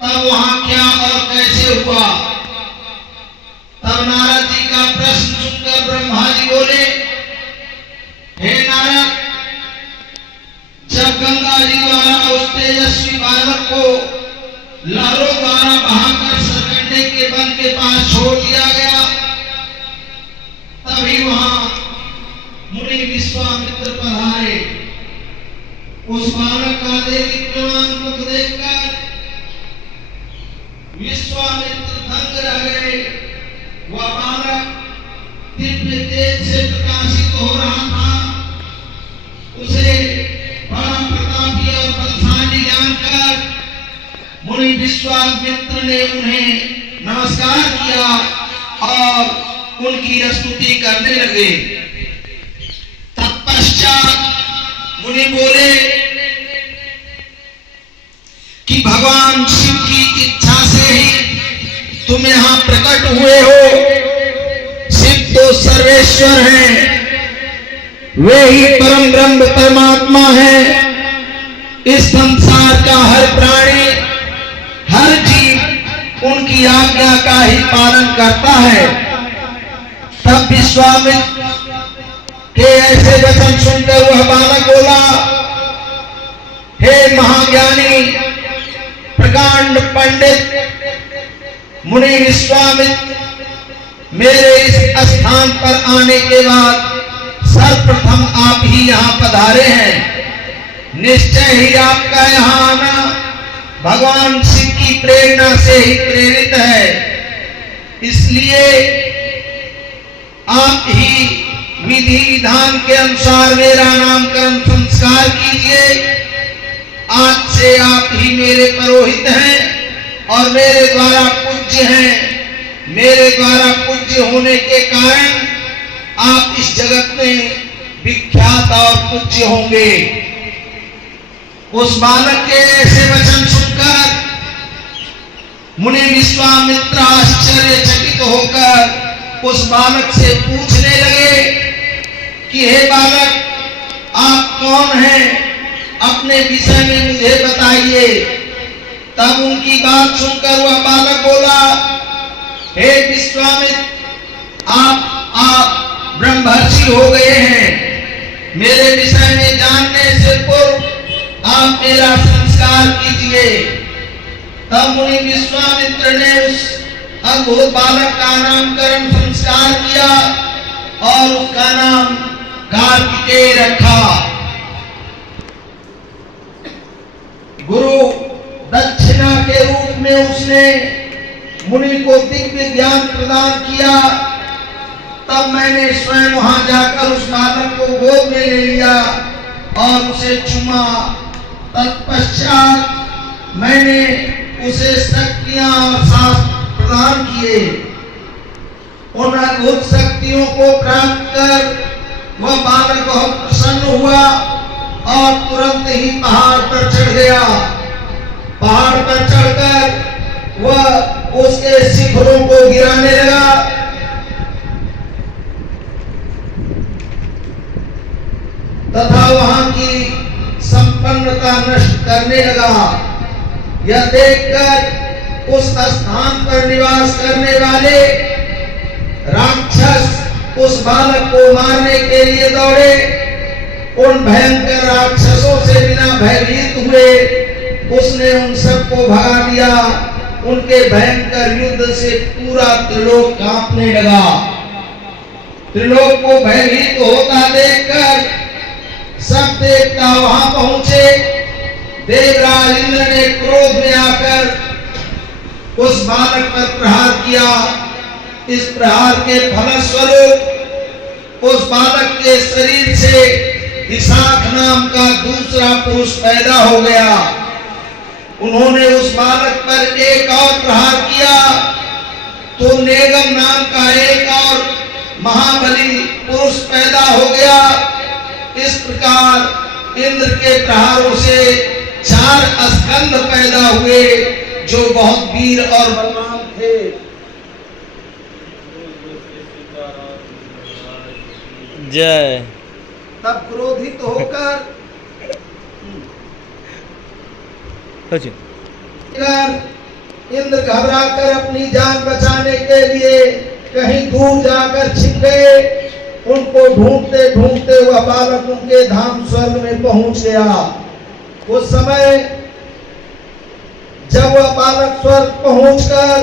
तब वहां क्या और कैसे हुआ? तब नारद जी का प्रश्न सुनकर ब्रह्मा जी बोले, हे नारद, जब गंगा जी द्वारा उस तेजस्वी बालक को लहरों द्वारा बहाकर सरकंडे के वन के पास छोड़ दिया गया, तभी वहां मुनि विश्वामित्र पधारे। उस बालक का देदीप्यमान मुख देखकर विश्वामित्र दंग रह गए। वह बालक दिव्य तेज से प्रकाशित हो रहा था। उसे बड़ा प्रतापी और बलशाली जानकर मुनि विश्वामित्र ने उन्हें नमस्कार किया और उनकी स्तुति करने लगे। तत्पश्चात मुनि बोले कि भगवान शिव की इच्छा से ही तुम यहाँ प्रकट हुए हो। शिव तो सर्वेश्वर हैं, वे ही परम ब्रह्म परमात्मा हैं। इस संसार का हर प्राणी, हर जीव उनकी आज्ञा का ही पालन करता है। तब विश्वामित्र के ऐसे वचन सुनकर वह बालक बोला, हे महाज्ञानी प्रकांड पंडित मुनि विश्वामित्र, मेरे इस स्थान पर आने के बाद सर्वप्रथम आप ही यहाँ पधारे हैं। निश्चय ही आपका यहाँ आना भगवान शिव की प्रेरणा से ही प्रेरित है। इसलिए आप ही विधि विधान के अनुसार मेरा नामकरण संस्कार कीजिए। आज से आप ही मेरे पुरोहित हैं और मेरे द्वारा पूज्य हैं। मेरे द्वारा पूज्य होने के कारण आप इस जगत में विख्यात और पूज्य होंगे। उस बालक के ऐसे वचन सुनकर मुनि विश्वामित्र आश्चर्यचकित होकर उस बालक से पूछने लगे कि हे बालक, आप कौन हैं? अपने विषय में मुझे बताइए। तब उनकी बात सुनकर वह बालक बोला, हे विश्वामित्र, आप ब्रह्मर्षि हो गए हैं। मेरे विषय में जानने से पूर्व आप मेरा संस्कार कीजिए। तब मुनि विश्वामित्र ने उस अद्भुत बालक का नामकरण संस्कार किया और उसका नाम कार्तिकेय रखा। गुरु दक्षिणा के रूप में उसने मुनि को दिव्य ज्ञान प्रदान किया। तब मैंने स्वयं वहां जाकर उस बालक को गोद में ले लिया और उसे चूमा। तत्पश्चात मैंने उसे शक्तियां और शास्त्र प्रदान किए। उन अद्भुत शक्तियों को प्राप्त कर वह बालक बहुत प्रसन्न हुआ और तुरंत ही पहाड़ पर चढ़ गया। पहाड़ पर चढ़कर वह उसके शिखरों को गिराने लगा तथा वहां की संपन्नता नष्ट करने लगा। यह देखकर उस स्थान पर निवास करने वाले राक्षस उस बालक को मारने के लिए दौड़े। उन भयंकर राक्षसों से बिना भयभीत हुए उसने उन सबको भगा दिया। उनके भयंकर युद्ध से पूरा त्रिलोक कांपने लगा। त्रिलोक को भयभीत होता देखकर सब देवता वहां पहुंचे। देवराज इंद्र ने क्रोध में आकर उस बालक पर प्रहार किया। इस प्रहार के फलस्वरूप उस बालक के शरीर से विशाख नाम का दूसरा पुरुष पैदा हो गया। उन्होंने उस बालक पर एक और प्रहार किया तो नेगम नाम का एक और महाबली पुरुष पैदा हो गया। इस प्रकार इंद्र के प्रहारों से 4 स्कंद पैदा हुए जो बहुत वीर और बलवान थे। जय। तब क्रोधित होकर इंद्र घबराकर अपनी जान बचाने के लिए कहीं दूर जाकर छिप गए। उनको ढूंढते ढूंढते वह बालक उनके धाम स्वर्ग में पहुंच गया। उस समय जब वह बालक स्वर्ग पहुंचकर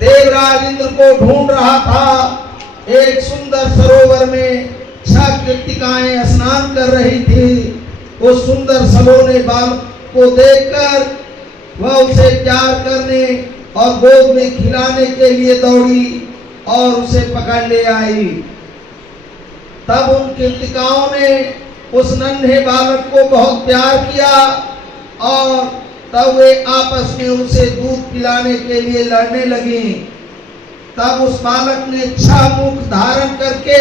देवराज इंद्र को ढूंढ रहा था, एक सुंदर सरोवर में 6 कृत्तिकाएं स्नान कर रही थी। उस सुंदर सलोने बालक को देखकर वह उसे प्यार करने और गोद में खिलाने के लिए दौड़ी और उसे पकड़ ले आई। तब उन कृत्तिकाओं ने उस नन्हे बालक को बहुत प्यार किया और तब वे आपस में उसे दूध पिलाने के लिए लड़ने लगी। तब उस बालक ने 6 मुख धारण करके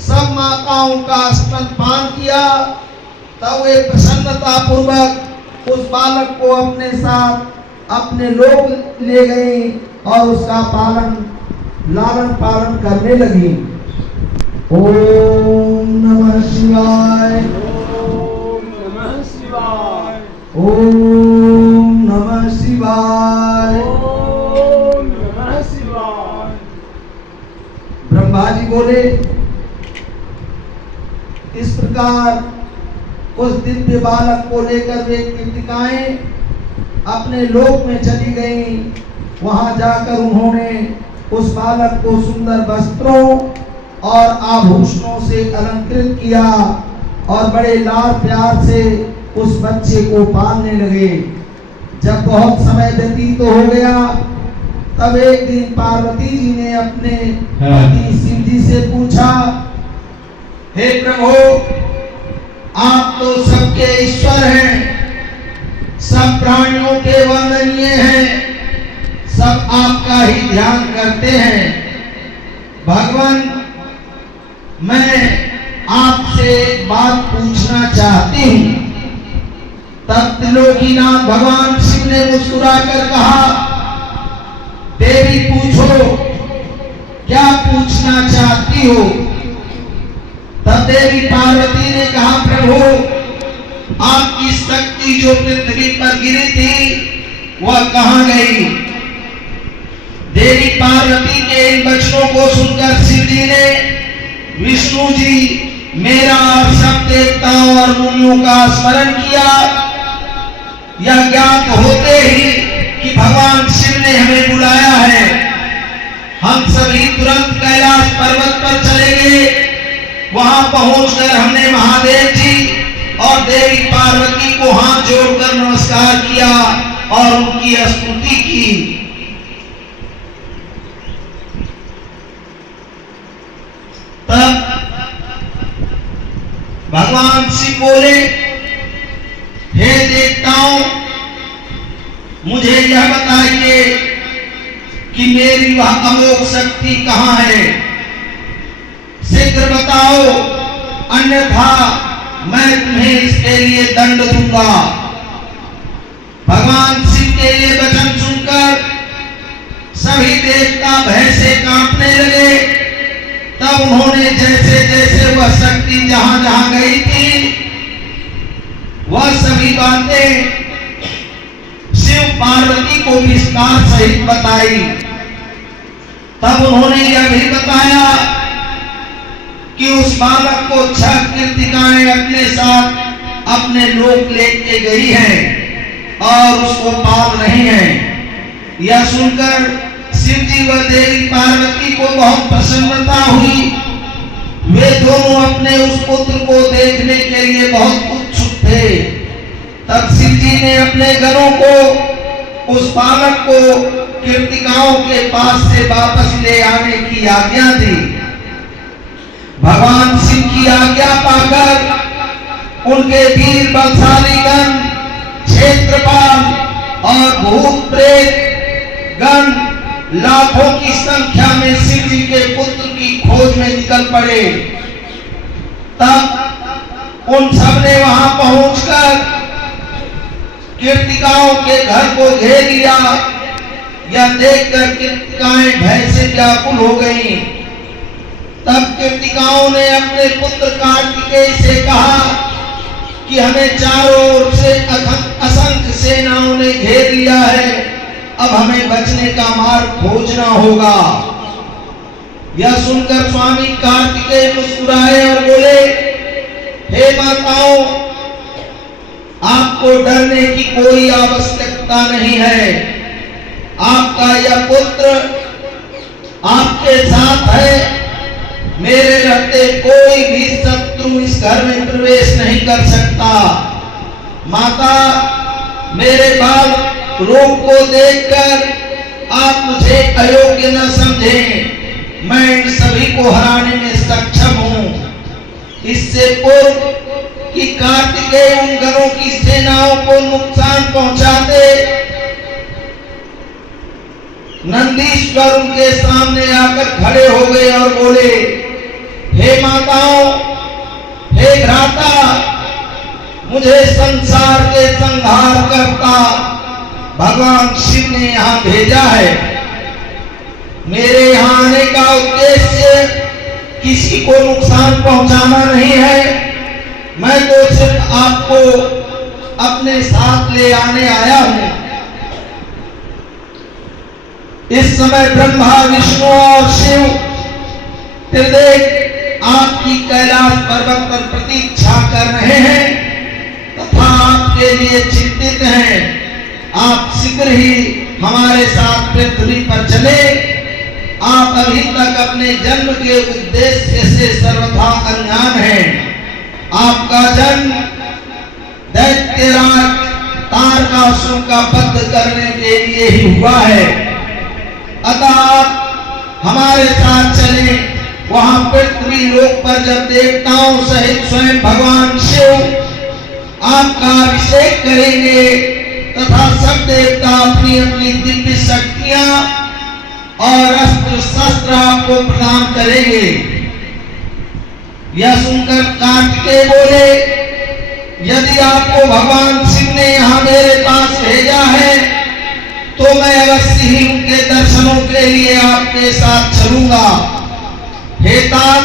सब माताओं का स्तनपान किया। तब वे प्रसन्नता पूर्वक उस बालक को अपने साथ अपने लोक ले गई और उसका लालन पालन करने लगी। ओम नमः शिवाय। ओम नमः शिवाय। ओम नमः शिवाय। ओम नमः शिवाय। ब्रह्मा जी बोले, इस प्रकार उस दिव्य बालक को लेकर वे कृत्तिकाएं अपने लोक में चली गईं। वहां जाकर उन्होंने उस बालक को सुंदर वस्त्रों और आभूषणों से अलंकृत किया और बड़े लाड प्यार से उस बच्चे को पालने लगे। जब बहुत समय व्यतीत हो गया, तब एक दिन पार्वती जी ने अपने पति शिव जी से पूछा, हे प्रभु, आप तो सबके ईश्वर हैं, सब प्राणियों के वंदनीय हैं, सब आपका ही ध्यान करते हैं। भगवान, मैं आपसे एक बात पूछना चाहती हूँ। तब त्रिलोकीनाथ भगवान शिव ने मुस्कुराकर कहा, देवी पूछो, क्या पूछना चाहती हो? तब देवी पार्वती ने कहा, प्रभु, आपकी शक्ति जो पृथ्वी पर गिरी थी वह कहाँ गई? देवी पार्वती के इन वचनों को सुनकर शिव जी ने विष्णु जी, मेरा और सब देवताओं और मुनियों का स्मरण किया। यह ज्ञात होते ही कि भगवान शिव ने हमें बुलाया है, हम सभी तुरंत कैलाश पर्वत पर चले गए। वहां पहुंचकर हमने महादेव जी और देवी पार्वती को हाथ जोड़कर नमस्कार किया और उनकी स्तुति की। तब भगवान शिव बोले, हे देवताओं, मुझे यह बताइए कि मेरी वह अमोघ शक्ति कहाँ है? शीघ्र बताओ, अन्यथा मैं तुम्हें इसके लिए दंड दूंगा। भगवान शिव के ये वचन सुनकर सभी देवता भय से कांपने लगे। तब उन्होंने जैसे जैसे वह शक्ति जहां जहां गई थी, वह सभी बातें शिव पार्वती को विस्तार सहित बताई। तब उन्होंने यह भी बताया कि उस बालक को 6 कृत्तिकाएं अपने साथ अपने लोक लेके गई हैं और उसको पाल रही हैं। यह सुनकर शिव जी व देवी पार्वती को बहुत प्रसन्नता हुई। वे दोनों अपने उस पुत्र को देखने के लिए बहुत उत्सुक थे। तब शिव जी ने अपने गणों को उस बालक को कृत्तिकाओं के पास से वापस ले आने की आज्ञा दी। भगवान शिव की आज्ञा पाकर उनके वीर बलशाली गण, क्षेत्रपाल और भूत प्रेत गण लाखों की संख्या में शिव जी के पुत्र की खोज में निकल पड़े। तब उन सब ने वहां पहुंचकर कृत्तिकाओं के घर को घेर लिया। यह देखकर कृत्तिकाएं भय से व्याकुल हो गईं। तब कृत्तिकाओं ने अपने पुत्र कार्तिकेय से कहा कि हमें चारों ओर से असंख्य सेनाओं ने घेर लिया है अब हमें बचने का मार्ग खोजना होगा। यह सुनकर स्वामी कार्तिकेय मुस्कुराए और बोले, हे माताओं, आपको डरने की कोई आवश्यकता नहीं है। आपका यह पुत्र आपके साथ है। मेरे रहते कोई भी शत्रु इस घर में प्रवेश नहीं कर सकता। माता, मेरे बाल रूप को देखकर आप मुझे अयोग्य न समझें। मैं इन सभी को हराने में सक्षम हूँ। इससे पूर्व कि कार्तिकेय उन गणों की सेनाओं को नुकसान पहुंचाते, नंदीश्वर उनके सामने आकर खड़े हो गए और बोले, हे माताओं, हे भ्राता, मुझे संसार के संहार करता भगवान शिव ने यहाँ भेजा है। मेरे यहाँ आने का उद्देश्य किसी को नुकसान पहुंचाना नहीं है। मैं तो सिर्फ आपको अपने साथ ले आने आया हूं। इस समय ब्रह्मा, विष्णु और शिव त्रिदेव आपकी कैलाश पर्वत पर प्रतीक्षा कर रहे हैं तथा आपके लिए चिंतित हैं। आप शीघ्र ही हमारे साथ पृथ्वी पर चले। आप अभी तक अपने जन्म के उद्देश्य से सर्वथा अज्ञान हैं। आपका जन्म दैत्यराज तारकासुर का वध करने के लिए ही हुआ है। अतः आप हमारे साथ चलें। वहां पृथ्वी लोक पर जब देवताओं सहित स्वयं भगवान शिव आपका अभिषेक करेंगे तथा सब देवता अपनी अपनी दिव्य शक्तियां और अस्त्र शस्त्र आपको प्रदान करेंगे। यह सुनकर कार्तिकेय बोले, यदि आपको भगवान शिव ने यहाँ मेरे पास भेजा है तो मैं अवश्य ही उनके दर्शनों के लिए आपके साथ चलूंगा। हे तात,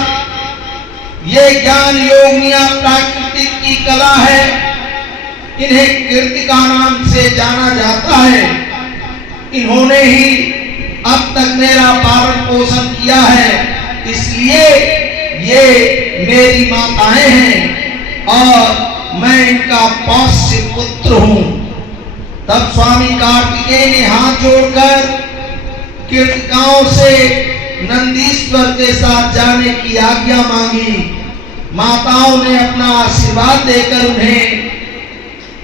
ये ज्ञान योगियां प्राकृतिक की कला है। इन्हें कीर्तिका नाम से जाना जाता है। इन्होंने ही अब तक मेरा पालन पोषण किया है, इसलिए ये मेरी माताएं हैं और मैं इनका पौष्य पुत्र हूं। तब स्वामी कार्तिकेय ने हाथ जोड़कर कीर्तिकाओं से नंदीश्वर के साथ जाने की आज्ञा मांगी। माताओं ने अपना आशीर्वाद देकर उन्हें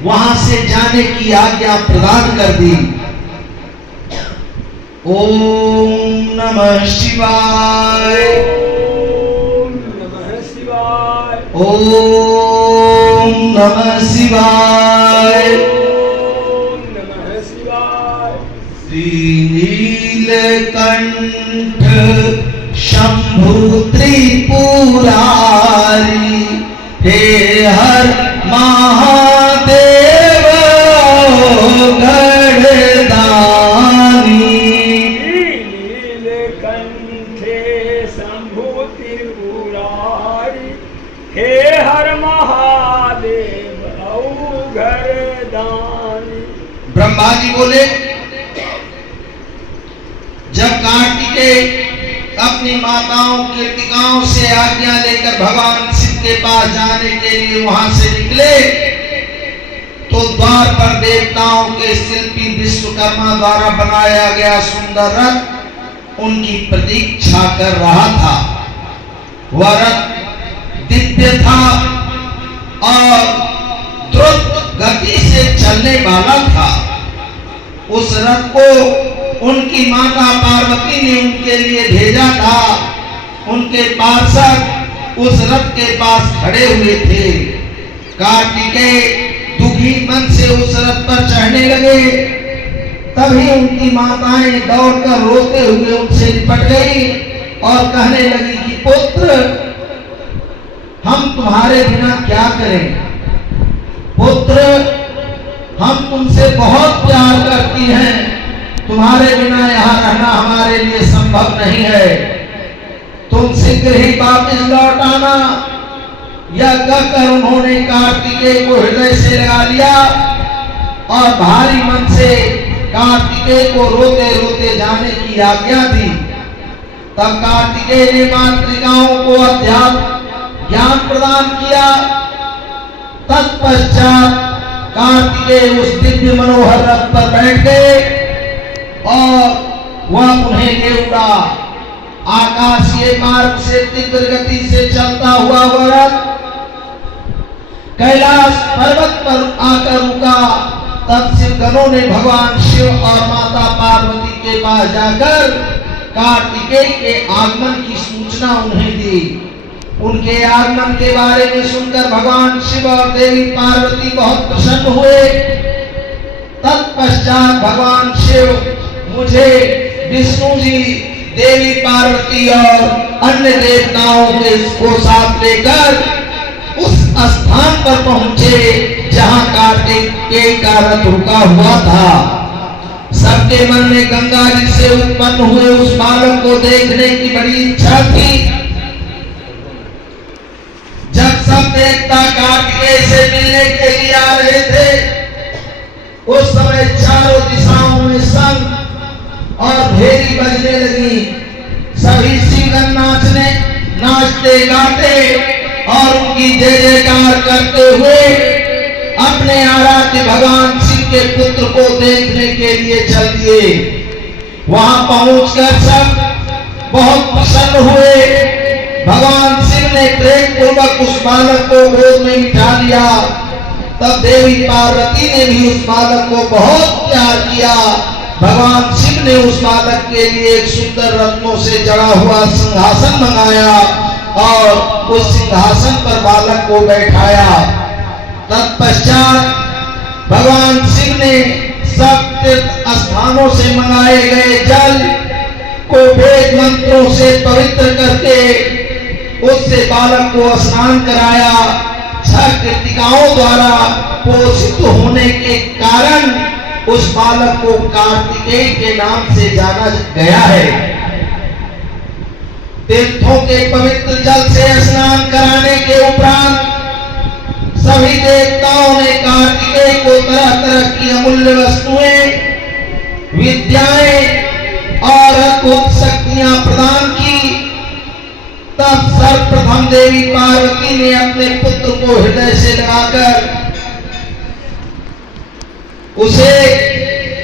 वहां से जाने की आज्ञा प्रदान कर दी। ओम नमः शिवाय। ओम नमः शिवाय। ओम नमः शिवाय। ओम नमः शिवाय। श्री नीलकंठ शंभु त्रिपुरारी, हे हर महादेव गढ़दानी। नीलकंठे शंभु त्रिपुरारी, हे हर महादेव गढ़दानी। ब्रह्मा जी बोले, जब कार्तिकेय अपनी माताओं कीर्तिकाओं से आज्ञा लेकर भगवान शिव के पास जाने के लिए वहां से निकले तो द्वार पर देवताओं के शिल्पी विश्वकर्मा द्वारा बनाया गया सुंदर रथ उनकी प्रतीक्षा कर रहा था। वह रथ दिव्य था और द्रुत गति से चलने वाला था। उस रथ को उनकी माता पार्वती ने उनके लिए भेजा था। उनके पार्षद उस रथ के पास खड़े हुए थे। कार्तिकेय दुखी मन से उस रथ पर चढ़ने लगे। तभी उनकी माताएं दौड़कर रोते हुए उनसे निपट गई और कहने लगी कि पुत्र, हम तुम्हारे बिना क्या करें। पुत्र, हम तुमसे बहुत प्यार करती हैं। तुम्हारे बिना यहाँ रहना हमारे लिए संभव नहीं है। तुम शीघ्र ही वापस लौट आना। यह कहकर उन्होंने कार्तिकेय को हृदय से लगा लिया और भारी मन से कार्तिकेय को रोते रोते जाने की आज्ञा दी। तब कार्तिकेय ने मातृकाओं को अध्यात्म ज्ञान प्रदान किया। तत्पश्चात कार्तिकेय उस दिव्य मनोहर रथ पर बैठ गए और वह उन्हें ले उड़ा। आकाशीय मार्ग से तीव्र गति से चलता हुआ वह रथ कैलाश पर्वत पर आकर रुका। तब शिवगणों ने भगवान शिव और माता पार्वती के पास जाकर कार्तिकेय के आगमन की सूचना उन्हें दी। उनके आगमन के बारे में सुनकर भगवान शिव और देवी पार्वती बहुत प्रसन्न हुए। तत्पश्चात भगवान शिव मुझे विष्णु जी, देवी पार्वती और अन्य देवताओं को साथ लेकर उस स्थान पर पहुंचे जहां कार्तिकेय का रथ रुका हुआ था। सबके मन में गंगा जी से उत्पन्न हुए उस बालक को देखने की बड़ी इच्छा थी। जब सब देवता कार्तिकेय से मिलने के लिए आ रहे थे, उस समय चारों दिशाओं में शंख और भेरी बजने लगी। सभी शिवगण नाचते गाते और उनकी जय जयकार करते हुए अपने आराध्य भगवान शिव के पुत्र को देखने के लिए चल दिए। वहां पहुंचकर सब बहुत प्रसन्न हुए। भगवान शिव ने प्रेम पूर्वक उस बालक को गोद में बिठा लिया। तब देवी पार्वती ने भी उस बालक को बहुत प्यार किया। भगवान शिव ने उस बालक के लिए एक सुंदर रत्नों से जड़ा हुआ सिंहासन मंगाया और उस सिंहासन पर बालक को बैठाया। तत्पश्चात भगवान शिव ने सब तीर्थ स्थानों से मंगाए गए जल को वेद मंत्रों से पवित्र करके उससे बालक को स्नान कराया। छह कृतिकाओं द्वारा पोषित होने के कारण उस बालक को कार्तिकेय के नाम से जाना गया है। तीर्थों के पवित्र जल से स्नान कराने के उपरांत सभी देवताओं ने कार्तिकेय को तरह तरह की अमूल्य वस्तुएं, विद्याएं और अद्भुत शक्तियां प्रदान की। तब सर्वप्रथम देवी पार्वती ने अपने पुत्र को हृदय से लगाकर उसे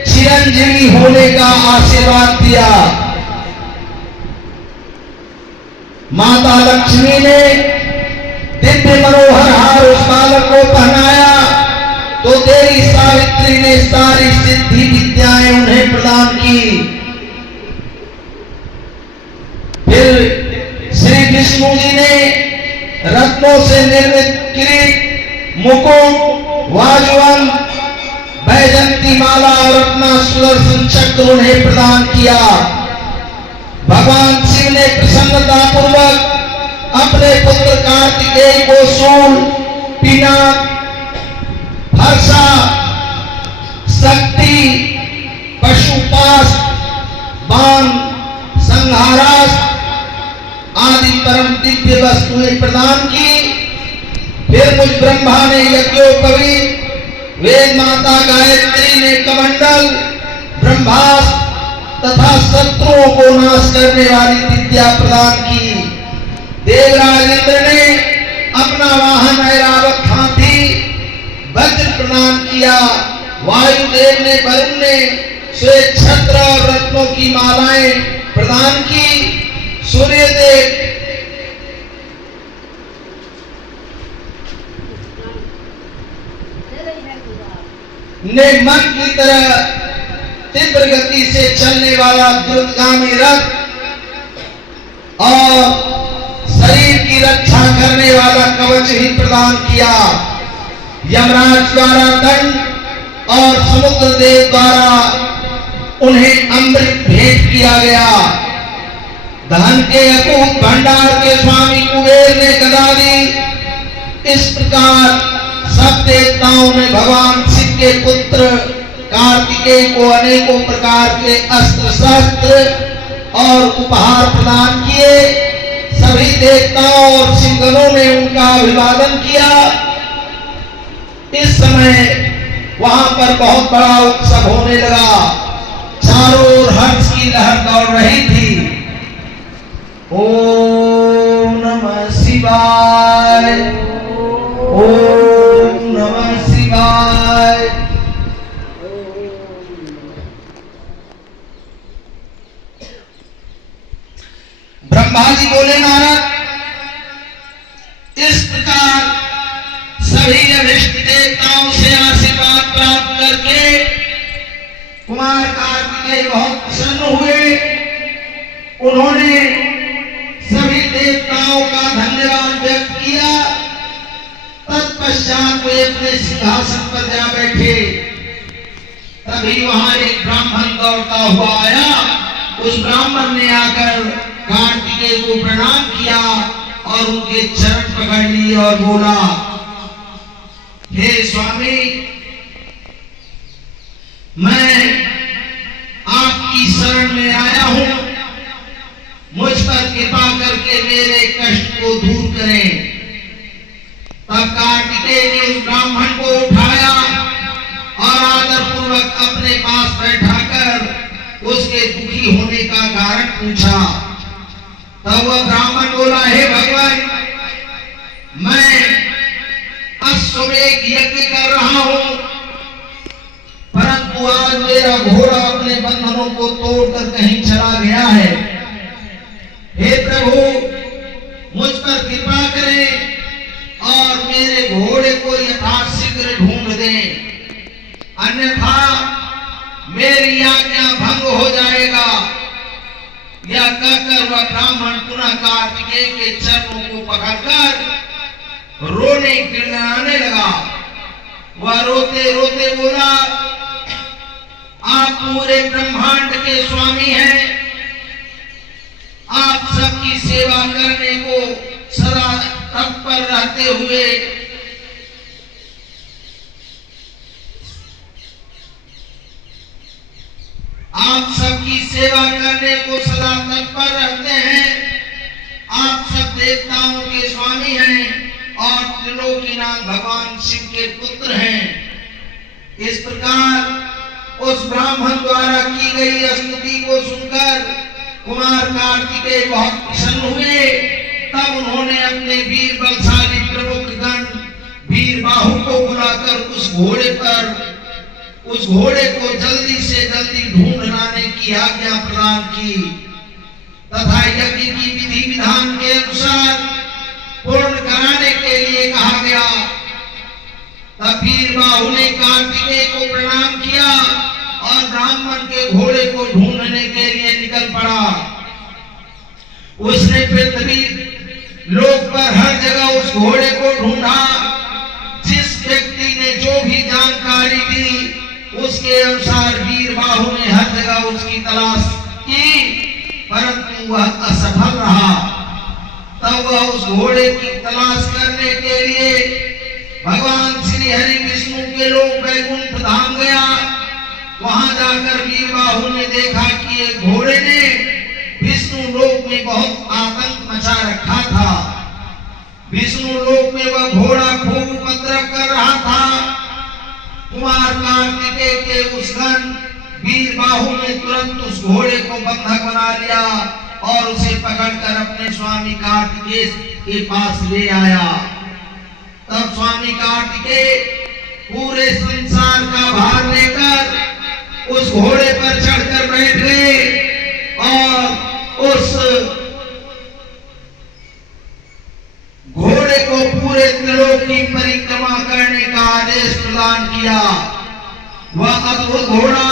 चिरंजीवी होने का आशीर्वाद दिया। माता लक्ष्मी ने दिव्य मनोहर हार उस बालक को पहनाया तो देवी सावित्री ने सारी सिद्धि विद्याएं उन्हें प्रदान की। फिर श्री विष्णु जी ने रत्नों से निर्मित किरीट, मुकुट, वाजवंत, वैजंती माला और अपना सुदर्शन चक्र उन्हें प्रदान किया। भगवान शिव ने प्रसन्नता पूर्वक अपने पुत्र कार्तिकेय को शूल, पिनाक, फरसा, शक्ति, पशुपाश, बाण, संहारास्त्र आदि परम दिव्य वस्तुएं प्रदान की। फिर मुझ ब्रह्मा ने यज्ञोपवीत, वेद माता गायत्री ने कमंडल, ब्रह्मास्त्र तथा शत्रुओं को नाश करने वाली विद्या प्रदान की। देवराज इंद्र ने अपना वाहन ऐरावत हाथी वज्र प्रदान किया। वायुदेव ने वरुण ने श्वेत छत्र और रत्नों की मालाएं प्रदान की। सूर्यदेव ने मन की तरह तीव्र गति से चलने वाला द्रुतगामी रथ और शरीर की रक्षा करने वाला कवच ही प्रदान किया। यमराज द्वारा दंड और समुद्र देव द्वारा उन्हें अमृत भेंट किया गया। धन के अकूत भंडार के स्वामी कुबेर ने गदा दी। इस प्रकार सब देवताओं ने भगवान शिव के पुत्र कार्तिकेय को अनेकों प्रकार के अस्त्र शस्त्र और उपहार प्रदान किए। सभी देवताओं और शिवगणों ने उनका अभिवादन किया। इस समय वहां पर बहुत बड़ा उत्सव होने लगा। चारों ओर हर्ष की लहर दौड़ रही थी। ओम नमः शिवाय, ओम नमः शिवाय। ब्रह्मा जी बोले नारद, इस प्रकार सभी अभिष्ट देवताओं से आशीर्वाद प्राप्त करके कुमार कार्तिकेय बहुत प्रसन्न हुए। उन्होंने सभी देवताओं का धन्यवाद व्यक्त किया। तत्पश्चात वे अपने सिंहासन पर जा बैठे। तभी वहां एक ब्राह्मण दौड़ता हुआ आया। उस ब्राह्मण ने आकर कार्तिकेय को प्रणाम किया और उनके चरण पकड़ लिए और बोला, हे स्वामी, मैं आपकी शरण में आया हूं। मुझ पर कृपा करके मेरे कष्ट को दूर करें। तब कार्तिकेय ने उस ब्राह्मण को उठाया और आदरपूर्वक अपने पास बैठाकर उसके दुखी होने का कारण पूछा। तब वह ब्राह्मण बोला, हे भगवान, मैं अश्वमेध यज्ञ कर रहा हूं, परंतु आज मेरा घोड़ा अपने बंधनों को तोड़कर कहीं चला गया है। हे प्रभु, मुझ पर कृपा करें और मेरे घोड़े को यथाशीघ्र ढूंढ दें, अन्यथा मेरी आज्ञा भंग हो जाएगा। यह कहकर वह ब्राह्मण पुनः कार्तिकेय के चरणों को पकड़कर रोने गिड़गिड़ाने लगा। वह रोते रोते बोला, आप पूरे ब्रह्मांड के स्वामी हैं। आप सबकी सेवा करने को सदा तत्पर रहते हुए आप सबकी सेवा करने को सदा तत्पर रहते हैं। आप सब देवताओं के स्वामी हैं और त्रिलोकीनाथ भगवान शिव के पुत्र हैं। इस प्रकार उस ब्राह्मण द्वारा की गई स्तुति को सुनकर कुमार कार्तिकेय बहुत प्रसन्न हुए। तब उन्होंने अपने वीर बलशाली प्रमुख गण वीर बाहु को बुलाकर उस घोड़े को जल्दी से जल्दी ढूंढ लाने की आज्ञा प्रदान की तथा यज्ञ की विधि विधान के अनुसार पूर्ण कराने के लिए कहा गया। तब वीर बाहु ने कार्तिकेय को प्रणाम किया और ब्राह्मण के घोड़े को ढूंढने के लिए निकल पड़ा। उसने पृथ्वी लोक पर हर जगह उस घोड़े को ढूंढा। जिस व्यक्ति ने जो भी जानकारी दी उसके अनुसार वीर बाहु ने हर जगह उसकी तलाश की, परंतु वह असफल रहा। तब वह उस घोड़े की तलाश करने के लिए भगवान श्री हरि विष्णु के लोक वैकुंठ धाम गया। वहां जाकर वीर बाहु ने देखा कि एक घोड़े ने विष्णु लोक में बहुत आतंक मचा रखा था। विष्णु लोक में वह घोड़ा खूब उपद्रव कर रहा था। कुमार कार्तिकेय के उस गण वीर बाहु ने तुरंत उस घोड़े को बंधक बना लिया और उसे पकड़कर अपने स्वामी कार्तिकेय के पास ले आया। तब स्वामी कार्तिकेय पूरे संसार का भार लेकर उस घोड़े पर चढ़कर बैठ गए और उस घोड़े को पूरे त्रिलोक की परिक्रमा करने का आदेश प्रदान किया। वह अद्भुत घोड़ा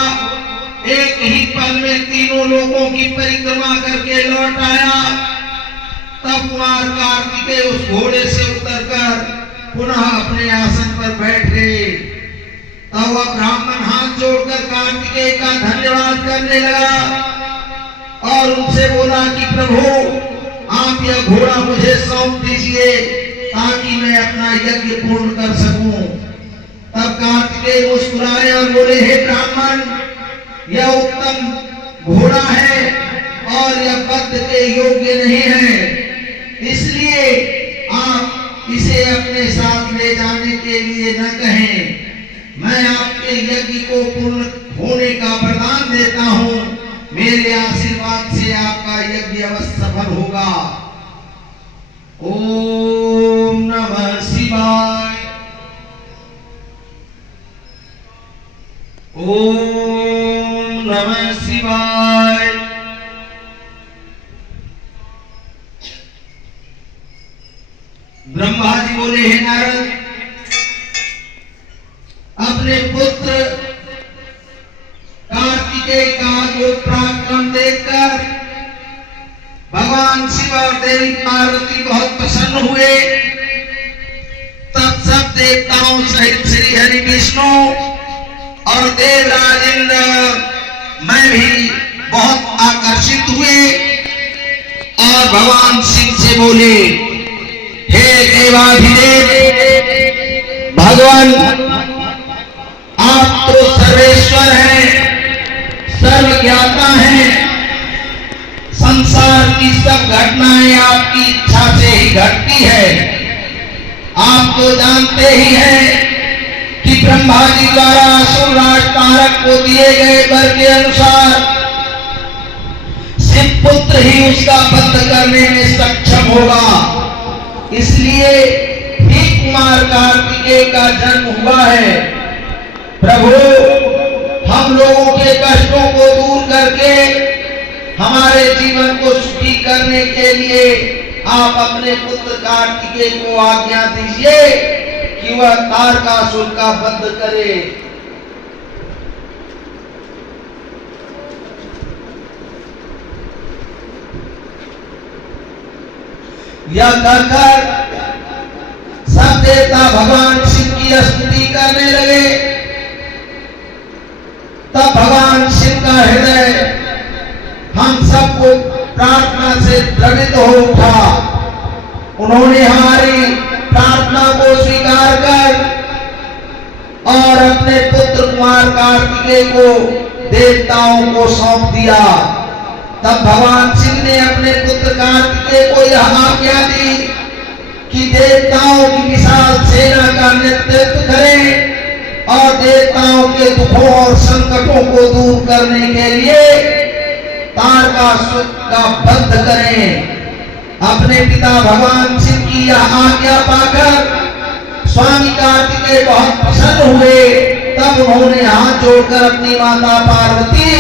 एक ही पल में तीनों लोकों की परिक्रमा करके लौट आया। तब कुमार कार्तिकेय उस घोड़े से उतरकर पुनः अपने आसन पर बैठ गए। तब वह ब्राह्मण हाथ जोड़कर कार्तिकेय का धन्यवाद करने लगा और उनसे बोला कि प्रभु, आप यह घोड़ा मुझे सौंप दीजिए ताकि मैं अपना यज्ञ पूर्ण कर सकूं। तब कार्तिकेय मुस्कुराए और बोले, हे ब्राह्मण, यह उत्तम घोड़ा है और यह वध के योग्य नहीं है, इसलिए आप इसे अपने साथ ले जाने के लिए न कहें। मैं आप यज्ञ को पूर्ण होने का वरदान देता हूँ। मेरे आशीर्वाद से आपका यज्ञ अवश्य सफल होगा। ओम नमः शिवाय। ओम नमः शिवाय। ब्रह्मा जी बोले, हे नारद, अपने पुत्र कार्तिकेय का जो पराक्रम देखकर भगवान शिव और देवी पार्वती बहुत प्रसन्न हुए। तब सब देवताओं सहित श्री हरि विष्णु और देवराज इंद्र मैं भी बहुत आकर्षित हुए और भगवान शिव से बोले, हे देवाधिदेव भगवान, आप तो सर्वेश्वर हैं, सर्वज्ञाता हैं। संसार की सब घटनाएं आपकी इच्छा से ही घटती है। आप तो जानते ही हैं कि ब्रह्मा जी द्वारा असुरराज तारक को दिए गए वर के अनुसार शिव पुत्र ही उसका वध करने में सक्षम होगा। इसलिए ही कुमार कार्तिकेय का जन्म हुआ है। प्रभु, हम लोगों के कष्टों को दूर करके हमारे जीवन को सुखी करने के लिए आप अपने पुत्र कार्तिकेय को आज्ञा दीजिए कि वह तारकासुर का वध करे। यह कहकर सब देवता भगवान शिव की स्तुति करने लगे। तब भगवान शिव का हृदय हम सबको प्रार्थना से द्रवित हो उठा। उन्होंने हमारी प्रार्थना को स्वीकार कर और अपने पुत्र कुमार कार्तिकेय को देवताओं को सौंप दिया। तब भगवान शिव ने अपने पुत्र कार्तिकेय को यह आज्ञा दी कि देवताओं की विशाल सेना का नेतृत्व करें और देवताओं के दुखों और संकटों को दूर करने के लिए तारकासुर का वध करें। अपने पिता भगवान शिव की यह आज्ञा पाकर स्वामी कार्तिकेय बहुत प्रसन्न हुए। तब उन्होंने हाथ जोड़कर अपनी माता पार्वती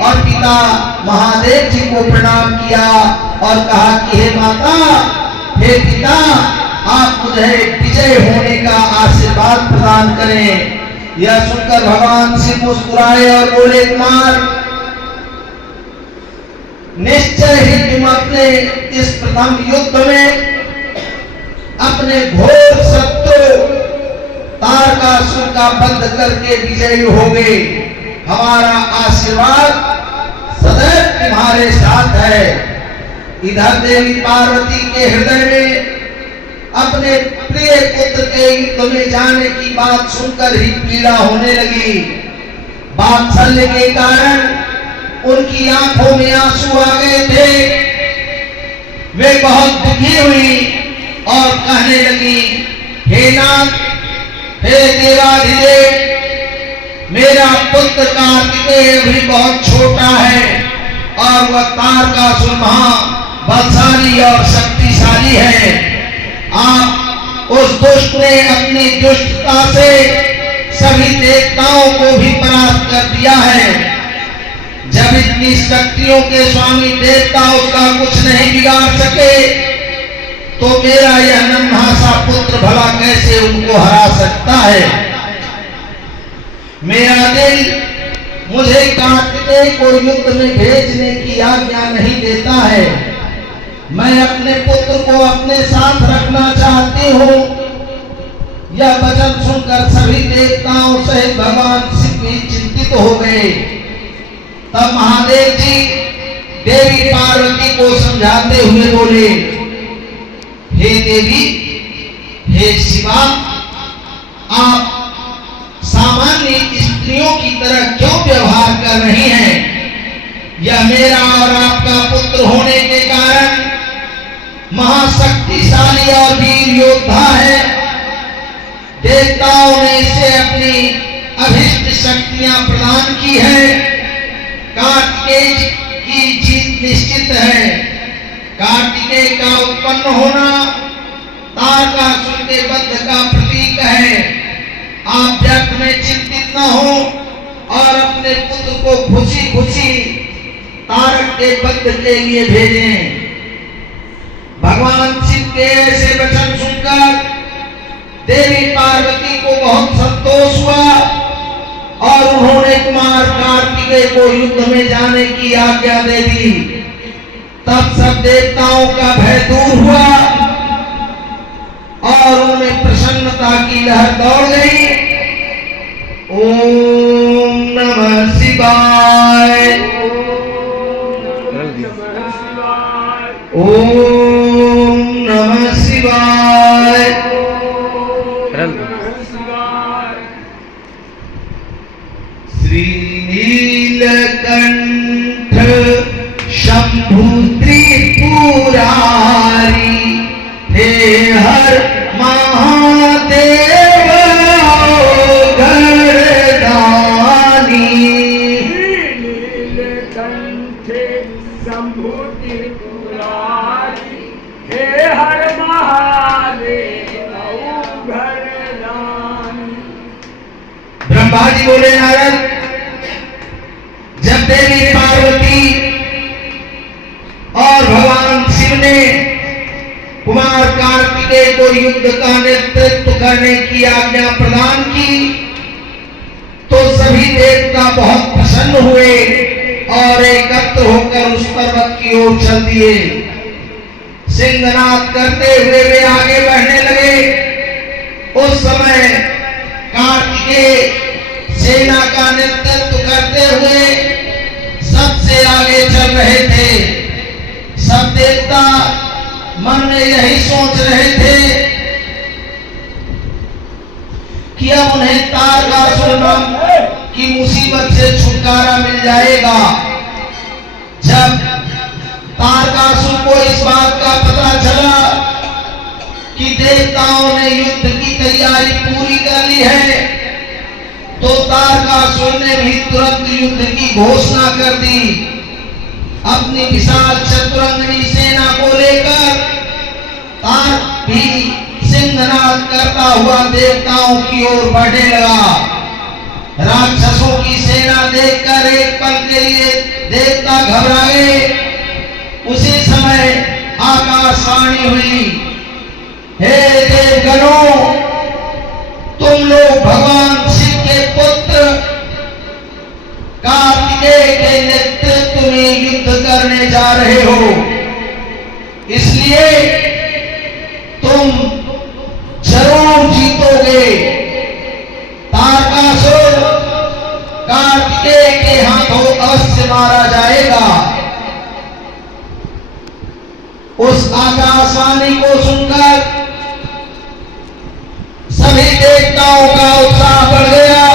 और पिता महादेव जी को प्रणाम किया और कहा कि हे माता, हे पिता, आप मुझे विजय होने का आशीर्वाद प्रदान करें। यह सुनकर भगवान शिव मुस्कुराए और बोले, कुमार, निश्चय ही तुम अपने इस प्रथम युद्ध में अपने घोर शत्रु तारकासुर का वध करके विजयी होगे। हमारा आशीर्वाद सदैव तुम्हारे साथ है। इधर देवी पार्वती के हृदय में अपने प्रिय पुत्र के युद्ध में जाने की बात सुनकर ही पीड़ा होने लगी। वात्सल्य के कारण उनकी आंखों में आंसू आ गए थे। वे बहुत दुखी हुई और कहने लगी, हे नाथ, हे देवाधिदेव, मेरा पुत्र कार्तिकेय भी बहुत छोटा है और वह तारकासुर महाबलशाली और शक्तिशाली है। आप उस दुष्ट ने अपनी दुष्टता से सभी देवताओं को भी परास्त कर दिया है। जब इतनी शक्तियों के स्वामी देवता उसका कुछ नहीं बिगाड़ सके तो मेरा यह नन्हा सा पुत्र भला कैसे उनको हरा सकता है। मेरा दिल मुझे कार्तिकेय को युद्ध में भेजने की आज्ञा नहीं देता है। मैं अपने पुत्र को अपने साथ रखना चाहती हूँ। यह वचन सुनकर सभी देवताओं सहित भगवान शिव भी चिंतित हो गए। तब महादेव जी देवी पार्वती को समझाते हुए बोले, हे देवी, हे शिवा, आप सामान्य स्त्रियों की तरह क्यों व्यवहार कर रही हैं? यह मेरा और आपका पुत्र होने के कारण महाशक्तिशाली और वीर योद्धा है। देवताओं ने इसे अपनी अभिष्ट शक्तियां प्रदान की है। कार्तिकेय की जीत निश्चित है। कार्तिकेय का उत्पन्न होना तारकासुर के वध का प्रतीक है। आप व्यर्थ में चिंतित न हो और अपने पुत्र को खुशी खुशी तारक के वध के लिए भेजें। भगवान शिव के ऐसे वचन सुनकर देवी पार्वती को बहुत संतोष हुआ और उन्होंने कुमार कार्तिकेय को युद्ध में जाने की आज्ञा दे दी। तब सब देवताओं का भय दूर हुआ और उनमें प्रसन्नता की लहर दौड़ गई। ओम नमः शिवाय। ओम नमः शिवाय। श्री नीलकंठ शंभु त्रिपुरारी हे हर महादेव घरदानी। नीलकंठ शंभु त्रिपुरारी हे हर महादेव घरदानी। ब्रह्मा जी बोले नारद, जब देवी पार्वती और भगवान शिव ने कुमार कार्तिकेय को युद्ध का नेतृत्व करने की आज्ञा प्रदान की तो सभी देवता बहुत प्रसन्न हुए और एकत्र होकर उस पर्वत की ओर चल दिए। सिंहनाद करते हुए वे आगे बढ़ने लगे। उस समय कार्तिकेय सेना का नेतृत्व करते हुए सबसे आगे चल रहे थे। सब देवता मन में यही सोच रहे थे कि अब उन्हें तारकासुर नाम की मुसीबत से छुटकारा मिल जाएगा। जब तारकासुर को इस बात का पता चला कि देवताओं ने युद्ध की तैयारी पूरी कर ली है तो तारकासुर ने भी तुरंत युद्ध की घोषणा कर दी। अपनी विशाल चतुरंगिणी सेना को लेकर तार भी सिंहनाद करता हुआ देवताओं की ओर बढ़ने लगा। राक्षसों की सेना देखकर एक पल के लिए देवता घबरा गए। उसी समय आकाशवाणी हुई, हे देवगणों, तुम लोग भगवान शिव के पुत्र कार्तिकेय के नेतृत्व में युद्ध करने जा रहे हो, इसलिए तुम जरूर जीतोगे। तारकासुर कार्तिकेय के हाथों अवश्य मारा जाएगा। उस आकाशवाणी को सुनकर सभी देवताओं का उत्साह बढ़ गया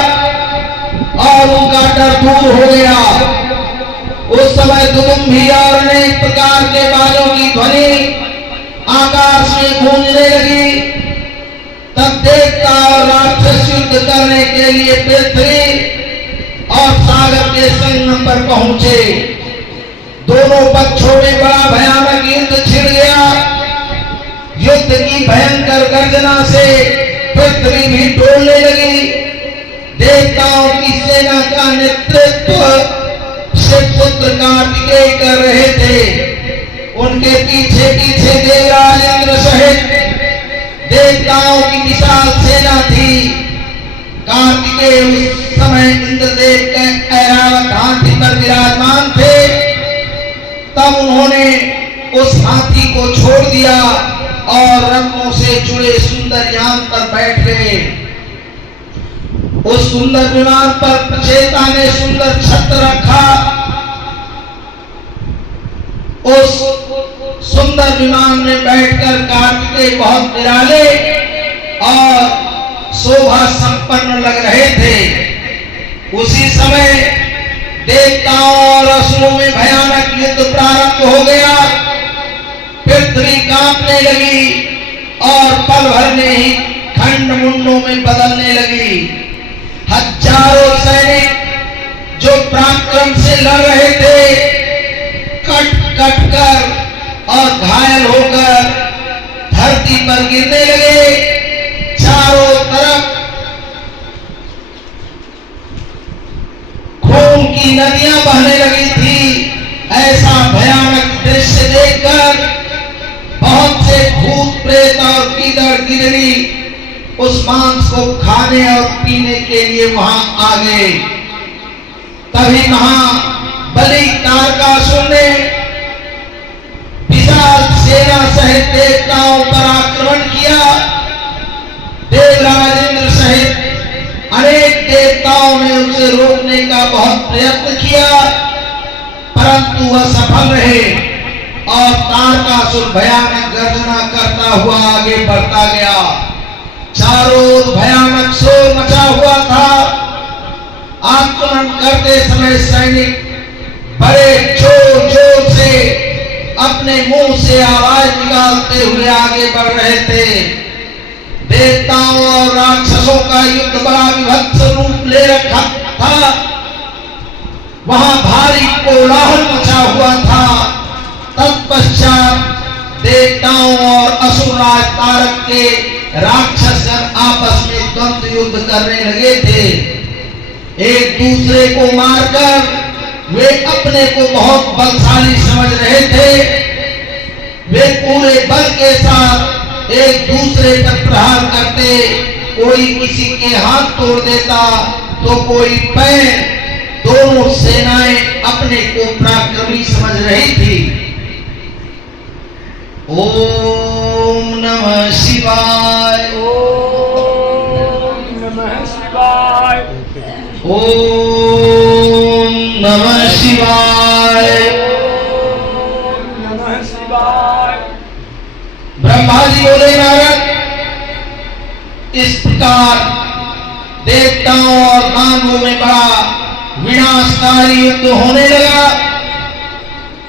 और उनका डर दूर हो गया। उस समय दुदुम्भी और अनेक प्रकार के बाजों की ध्वनि आकाश में गूंजने लगी। तब देवता और राक्षस युद्ध करने के लिए पृथ्वी और सागर के संगम पर पहुंचे। दोनों पक्षों में बड़ा भयानक युद्ध छिड़ गया। युद्ध की भयंकर गर्जना से पृथ्वी भी डोलने लगी। देवताओं की सेना का नेतृत्व शिवपुत्र कार्तिकेय कर रहे थे। उनके पीछे पीछे देवराज इंद्र सहित देवताओं की विशाल सेना थी। कार्तिकेय उस समय इंद्रदेव के ऐरावत हाथी पर विराजमान थे। तब उन्होंने उस हाथी को छोड़ दिया और रंगों से जुड़े सुंदर यान पर बैठ गए। उस सुंदर विमान पर प्रचेता ने सुंदर छत्र रखा। उस सुंदर विमान में बैठकर कार्तिकेय बहुत निराले और शोभा संपन्न लग रहे थे। उसी समय देवताओं और असुरों में भयानक युद्ध प्रारंभ हो गया। पृथ्वी कांपने लगी और पल भर में ही खंड मुंडों में बदलने लगी। हजारों पराक्रम से लड़ रहे थे, कट कट कर और घायल होकर धरती पर गिरने लगे। चारों तरफ खून की नदियां बहने लगी थी। ऐसा भयानक दृश्य देखकर बहुत से भूत प्रेत और कीदड़ कीदड़ी उस मांस को खाने और पीने के लिए वहां आ गए। तभी महाबली तारकासुर ने विशाल सेना सहित देवताओं पर आक्रमण किया। देवराज इंद्र सहित अनेक देवताओं ने उसे रोकने का बहुत प्रयत्न किया, परंतु वह सफल रहे और तारकासुर भयानक गर्जना करता हुआ आगे बढ़ता गया। चारों ओर भयानक शोर मचा हुआ था। आक्रमण करते समय सैनिक बड़े जोर जोर से अपने मुंह से आवाज निकालते हुए आगे बढ़ रहे थे। देवताओं और राक्षसों का युद्ध बड़ा विभत्स रूप ले रखा था। वहां भारी कोलाहल मचा हुआ था। तत्पश्चात देवताओं और असुरराज तारक के राक्षस आपस में द्वंद्व युद्ध करने लगे थे। एक दूसरे को मारकर वे अपने को बहुत बलशाली समझ रहे थे। वे पूरे बल के साथ एक दूसरे पर प्रहार करते। कोई किसी के हाथ तोड़ देता तो कोई पैर। दोनों सेनाएं अपने को पराक्रमी समझ रही थी। ओम नमः शिवाय। ओम नमः शिवाय। ओम नमः शिवाय। ओम नमः शिवाय। ब्रह्मा जी बोले, नारद, इस प्रकार देवताओं और दानवों में बड़ा विनाशकारी युद्ध होने लगा।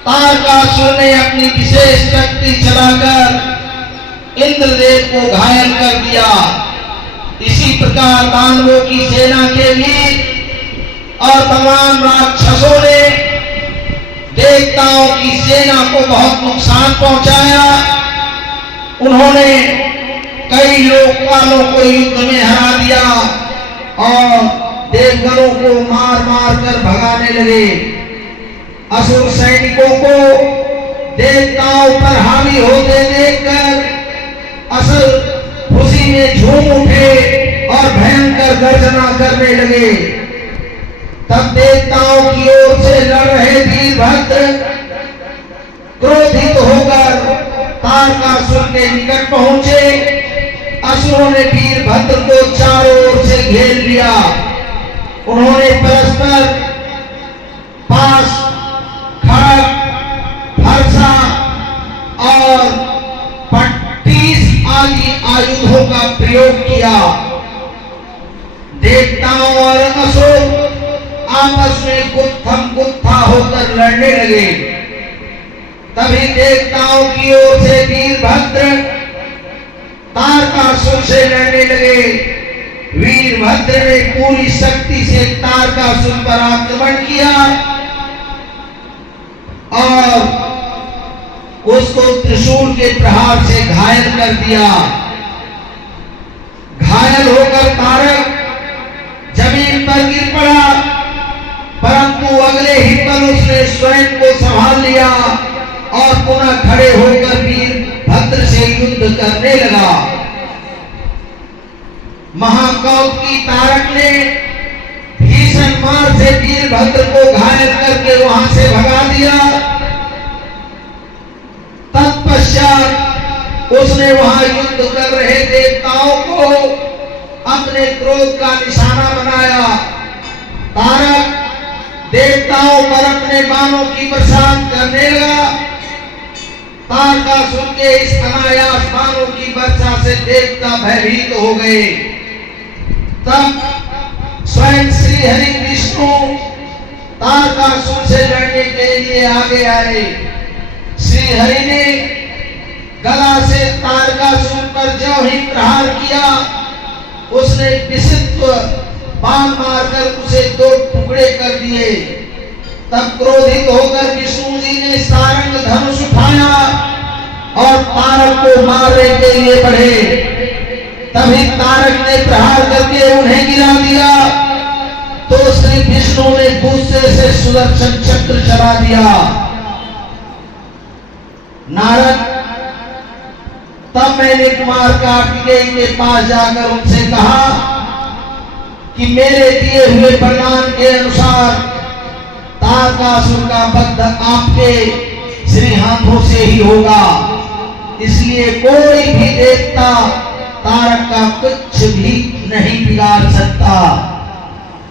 तारकासुर ने अपनी विशेष शक्ति चलाकर इंद्रदेव को घायल कर दिया। इसी प्रकार दानवों की सेना के वीर और तमाम राक्षसों ने देवताओं की सेना को बहुत नुकसान पहुंचाया। उन्होंने कई लोकपालों को युद्ध में हरा दिया और देवगणों को मार मार कर भगाने लगे। असुर सैनिकों को देवताओं पर हावी होते देखकर असुर खुशी में झूम उठे और भयंकर गर्जना करने लगे। तब देवताओं की ओर से लड़ रहे वीरभद्र क्रोधित होकर तारकासुर के निकट पहुंचे। असुरों ने वीरभद्र को चारों ओर से घेर लिया। उन्होंने परस्पर पास, खड़ग, फरसा और 25 आदि आयुधों का प्रयोग किया। देवताओं और असुर आपस में गुत्थम गुत्था होकर लड़ने लगे। तभी देवताओं की ओर से वीरभद्र तारकासुर से लड़ने लगे। वीरभद्र ने पूरी शक्ति से तारकासुर पर आक्रमण किया और उसको त्रिशूल के प्रहार से घायल कर दिया। घायल होकर तारक जमीन पर गिर पड़ा, परंतु अगले ही पल उसने स्वयं को संभाल लिया और पुनः खड़े होकर वीरभद्र से युद्ध करने लगा। महाकौतुकी तारक ने भीषण मार से वीरभद्र को घायल करके वहां से भगा दिया। तत्पश्चात उसने वहां युद्ध कर रहे देवताओं को अपने क्रोध का निशाना बनाया। तारक देवताओं पर अपने बाणों की बरसात करने लगा। तारकासुर के इस अनायास बाणों की वर्षा से देवता भयभीत हो गए। तब स्वयं श्री हरि विष्णु तारकासुर से लड़ने के लिए आगे आए। श्री हरि ने गला से तारकासुर पर जो ही प्रहार किया, उसने विशिष्ट बाण मारकर उसे दो टुकड़े कर दिए। तब क्रोधित होकर विष्णु जी ने सारंग धनुष उठाया और तारक को मारने के लिए बढ़े। तभी तारक ने प्रहार करके उन्हें गिरा दिया तो श्री विष्णु ने गुस्से से सुदर्शन चक्र चला दिया। नारद, तब मैंने कुमार कार्तिकेय के पास जाकर उनसे कहा कि मेरे दिए हुए वरदान के अनुसार तारकासुर का वध आपके श्री हाथों से ही होगा, इसलिए कोई भी देवता तारक का कुछ भी नहीं बिगाड़ सकता।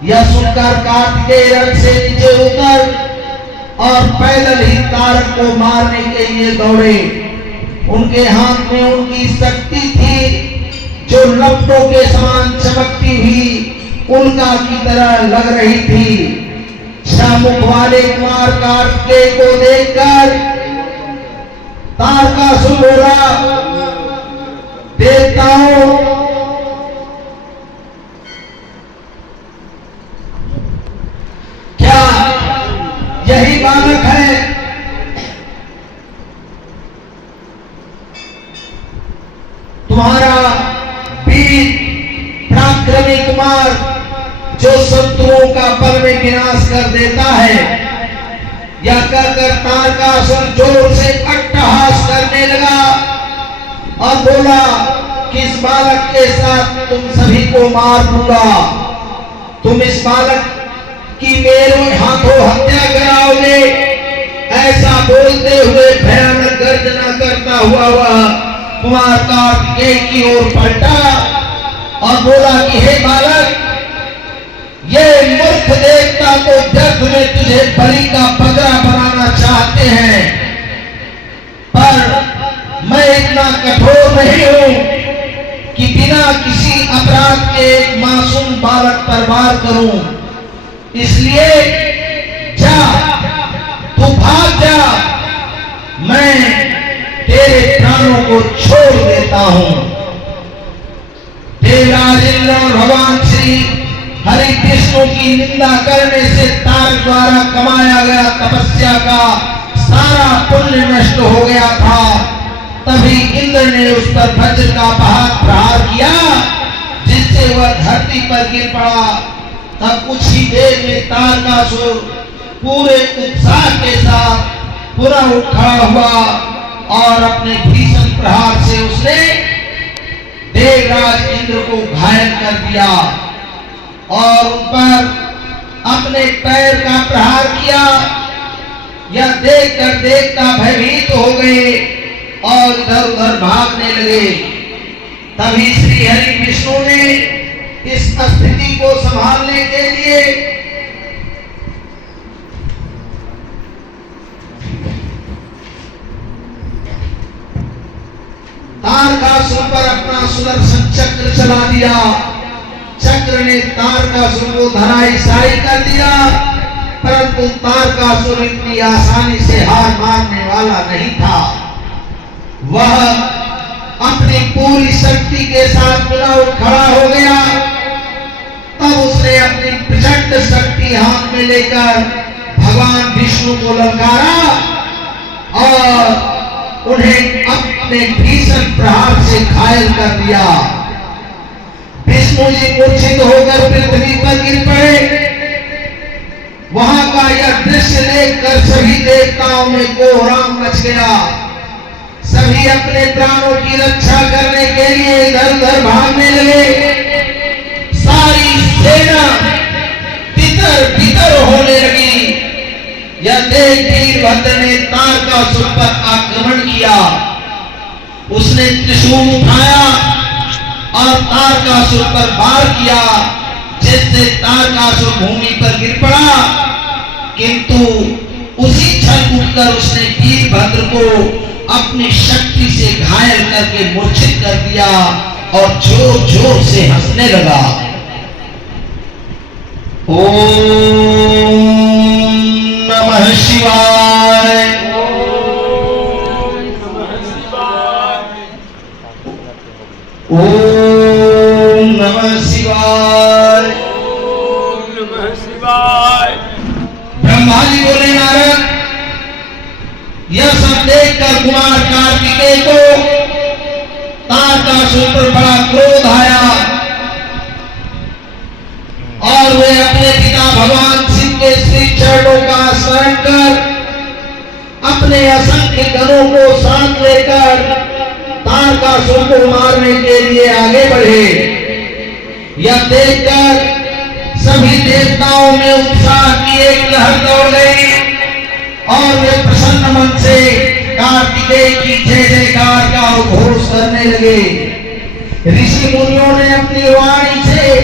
यह सुनकर कार्तिकेय रथ से नीचे उतर और पैदल ही तारक को मारने के लिए दौड़े। उनके हाथ में उनकी शक्ति थी जो लपटों के समान चमकती हुई उल्का की तरह लग रही थी। मुख वाले कुमार कार्तिकेय को देखकर तारकासुर बोला, देवताओं, क्या यही बालक है? तुम्हारा वीर पराक्रमी कुमार जो शत्रुओं का बल में विनाश कर देता है। यह कहकर तारकासुर जोर से अट्टहास करने लगा और बोला कि इस बालक के साथ तुम सभी को मार दूंगा। तुम इस बालक की मेरे हाथों हत्या कराओगे। ऐसा बोलते हुए भयानक गर्जना करता हुआ वह कुमार कार्तिकेय की ओर पलटा और बोला कि हे बालक, ये मूर्ख देवता तो व्यर्थ में तुझे बलि का बकरा बनाना चाहते हैं, पर मैं इतना कठोर नहीं हूं कि बिना किसी अपराध के एक मासूम बालक पर वार करूं। इसलिए जा, तू भाग जा, मैं तेरे प्राणों को छोड़ देता हूं। देवराज इंद्र और भगवान श्री हरि विष्णु की निंदा करने से तारक द्वारा कमाया गया तपस्या का सारा पुण्य नष्ट हो गया था। तभी इंद्र ने उस पर वज्र का प्रहार किया जिससे वह धरती पर गिर पड़ा। तब कुछ ही देर में तारकासुर पूरे उत्साह के साथ पुनः उठ खड़ा हुआ और अपने भीषण प्रहार से उसने देवराज इंद्र को घायल कर दिया और उन पर अपने पैर का प्रहार किया। यह देखकर देवता भयभीत हो गए और इधर उधर भागने लगे। तभी श्री हरि विष्णु ने इस स्थिति को संभालने के लिए तारकासुर पर अपना सुदर्शन चक्र चला दिया। चक्र ने तारकासुर को धराशायी कर दिया, परंतु तारकासुर इतनी आसानी से हार मानने वाला नहीं था। वह अपनी पूरी शक्ति के साथ पुनः उठ खड़ा हो गया। तब उसने अपनी प्रचंड शक्ति हाथ में लेकर भगवान विष्णु को ललकारा और उन्हें अपने भीषण प्रहार से घायल कर दिया। विष्णु जी मूर्छित होकर पृथ्वी पर गिर पड़े। वहां का यह दृश्य देखकर सभी देवताओं में कोहराम मच गया। सभी अपने प्राणों की रक्षा करने के लिए इधर उधर भागने लगे। सारी सेना तितर बितर होने लगी। यह देख वीरभद्र ने तारकासुर पर आक्रमण किया। उसने त्रिशूल उठाया और तारकासुर पर वार किया, जिससे तारकासुर भूमि पर गिर पड़ा। किंतु उसी क्षण उठकर उसने वीरभद्र को अपनी शक्ति से घायल करके मूर्छित कर दिया और जोर जोर से हंसने लगा। ओम नमः शिवाय। ओम नमः शिवाय। ओम नमः शिवाय। ब्रह्मा जी सब देखकर कुमार कार्तिकेय को तारकासुर पर बड़ा क्रोध आया और वे अपने पिता भगवान शिव के श्री चरणों का स्मरण कर अपने असंख्य गणों को साथ लेकर तारकासुर को मारने के लिए आगे बढ़े। यह देखकर सभी देवताओं में उत्साह की एक लहर दौड़ गई और वे प्रसन्न मन से कार्तिकेय की जय जयकार का उद्घोष करने लगे। ऋषि मुनियों ने अपनी वाणी से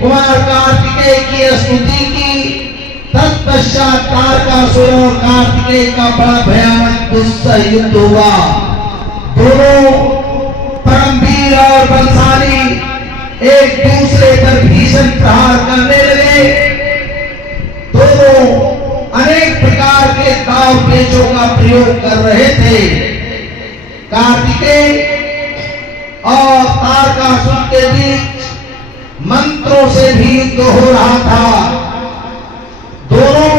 कुमार कार्तिकेय की स्तुति की। तत्पश्चात तारकासुर और कार्तिकेय का बड़ा भयानक दुस्सह युद्ध हुआ। दोनों परमवीर और बलशाली एक दूसरे पर भीषण प्रहार करने लगे। दोनों अनेक प्रकार के दाव पेचों का प्रयोग कर रहे थे। कार्तिकेय और तारकासुर के बीच मंत्रों से भी युद्ध हो रहा था। दोनों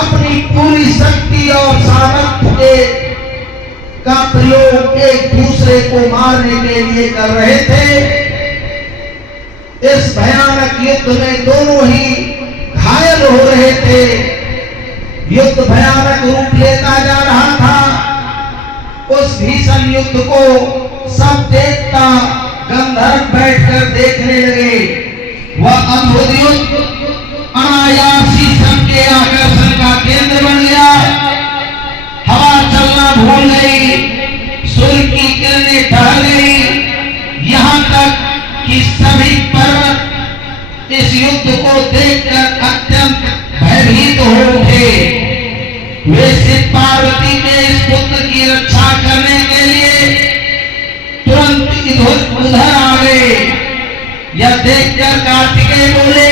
अपनी पूरी शक्ति और सामर्थ्य का प्रयोग एक दूसरे को मारने के लिए कर रहे थे। इस भयानक युद्ध में दोनों ही घायल हो रहे थे। युद्ध भयानक रूप लेता जा रहा था। उस भीषण युद्ध को सब देवता गंधर्व बैठकर देखने लगे। वह अद्भुत युद्ध अनायास ही सबके आकर्षण का केंद्र बन गया। हवा चलना भूल गई, सूर्य की किरणें ढल गई, यहाँ तक कि सभी पर्वत इस युद्ध को देखकर अत्यंत भयभीत हो उठे। वे शिव पार्वती के इस पुत्र की रक्षा करने के लिए तुरंत इधर आ गए। यह देखकर कार्तिकेय बोले,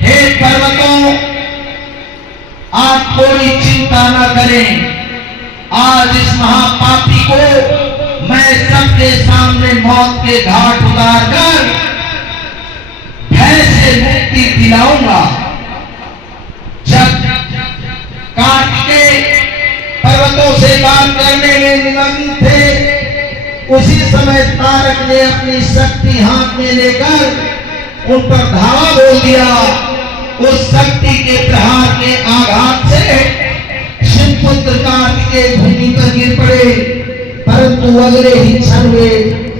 हे पर्वतों, आप कोई चिंता न करें। आज इस महापापी को मैं सबके सामने मौत के घाट उतारकर भय से मुक्ति दिलाऊंगा। जब कार्तिकेय पर्वतों से बात करने में निमग्न थे, उसी समय तारक ने अपनी शक्ति हाथ में लेकर उन पर धावा बोल दिया। उस शक्ति के प्रहार के आघात से शिवपुत्र कार्तिकेय भूमि पर गिर पड़े, परंतु अगले ही क्षण वे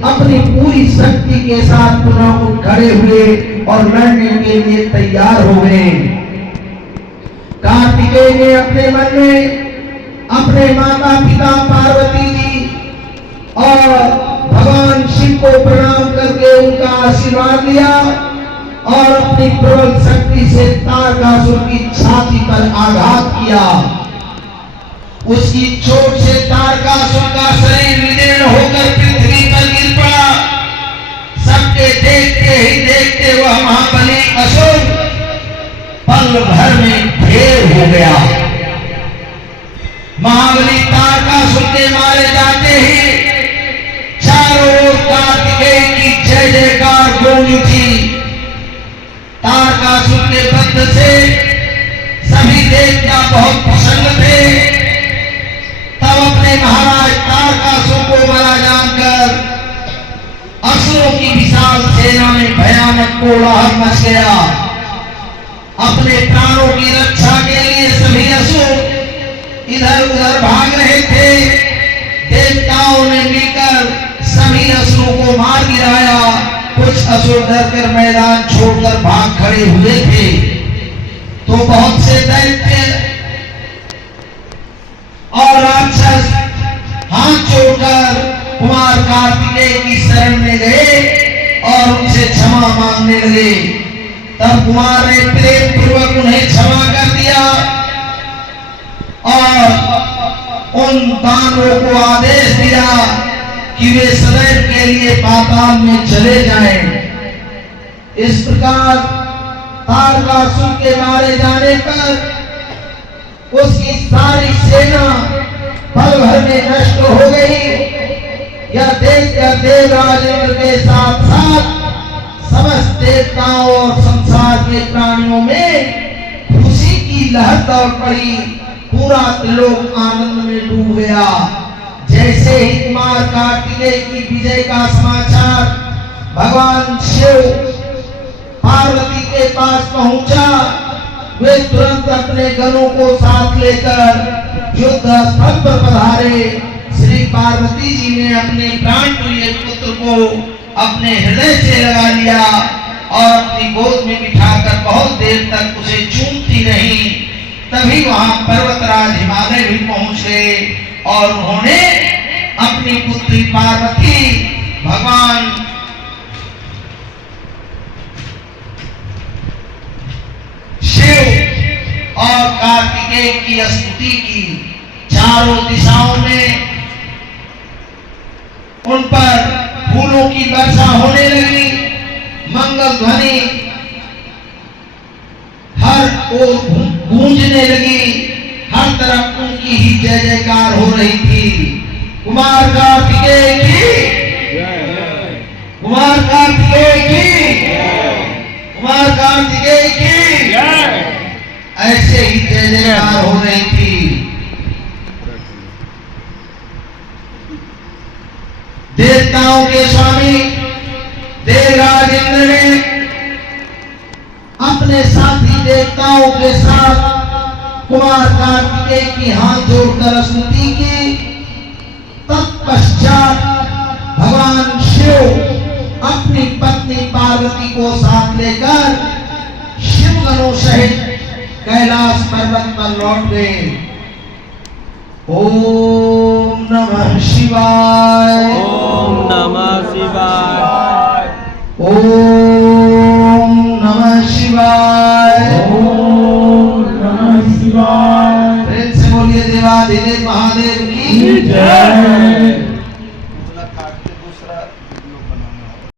अपनी पूरी शक्ति के साथ पुनः उठ खड़े हुए और लड़ने के लिए तैयार हो गए। कार्तिकेय ने अपने मन में अपने माता पिता पार्वती जी और भगवान शिव को प्रणाम करके उनका आशीर्वाद लिया और अपनी प्रबल शक्ति से तारकासुर की छाती पर आघात किया। उसकी चोट से तारकासुर का शरीर विदीर्ण होकर पृथ्वी पर गिर पड़ा। सबके देखते ही देखते वह महाबली असुर पल भर में ढेर हो गया। महाबली तारकासुर के मारे जाते ही चारों ओर कार्तिकेय की जय जयकार गूंज उठी। तारकासुर के वध से सभी देवता बहुत प्रसन्न थे। तब अपने महाराज तारकासुर को बड़ा जानकर असुरों की विशाल सेना में भयानक कोलाहल मच गया। अपने प्राणों की रक्षा के लिए सभी असुर इधर उधर भाग रहे थे। देवताओं ने मिलकर सभी असुरों को मार गिराया। कुछ असुर डरकर मैदान छोड़कर भाग खड़े हुए थे, तो बहुत से दैत्य और राक्षस हाथ जोड़कर कुमार कार्तिकेय की शरण में गए और उनसे क्षमा मांगने लगे। तब कुमार ने प्रेम पूर्वक उन्हें क्षमा कर दिया और उन दानवों को आदेश दिया कि वे सदैव के लिए पाताल में चले जाएं। इस प्रकार तारकासुर के मारे जाने पर उसकी सारी सेना पल भर में नष्ट हो गई। यह देखकर देवराज इंद्र के साथ साथ समस्त देवताओं और संसार के प्राणियों में खुशी की लहर दौड़ पड़ी पूरा त्रिलोक आनंद में डूब गया। जैसे ही कुमार कार्तिकेय की विजय का समाचार भगवान शिव पार्वती के पास पहुंचा, वे तुरंत अपने गणों को साथ लेकर युद्ध स्थल पर पधारे। श्री पार्वती जी ने अपने प्राण प्रिय पुत्र को अपने हृदय से लगा लिया और अपनी गोद में बिठाकर बहुत देर तक उसे चूमती रही। तभी वहां पर्वतराज हिमालय भी पहुंच गए और उन्होंने अपनी पुत्री पार्वती भगवान शिव और कार्तिकेय की स्तुति की। चारों दिशाओं में उन पर फूलों की वर्षा होने लगी, मंगल ध्वनि हर ओर गूंजने लगी, हर तरफ उनकी ही जय जयकार हो रही थी। कुमार कार्तिकेय की, कुमार कार्तिकेय की, कुमार कार्तिकेय की, ऐसे ही जय जयकार हो रही थी। देवताओं के स्वामी देवराज इंद्र ने अपने साथी देवताओं के साथ कुमार कार्तिकेय की हाथ जोड़कर स्तुति की। तत्पश्चात भगवान शिव अपनी पत्नी पार्वती को साथ लेकर शिवगणों सहित कैलाश पर्वत पर लौट गए। ओम नमः शिवाय, ओम नमः शिवाय, ओम नमः शिवाय, ओम नमः शिवाय। प्रेम से बोलिए देवाधिदेव महादेव की जय। दूसरा वीडियो बनाना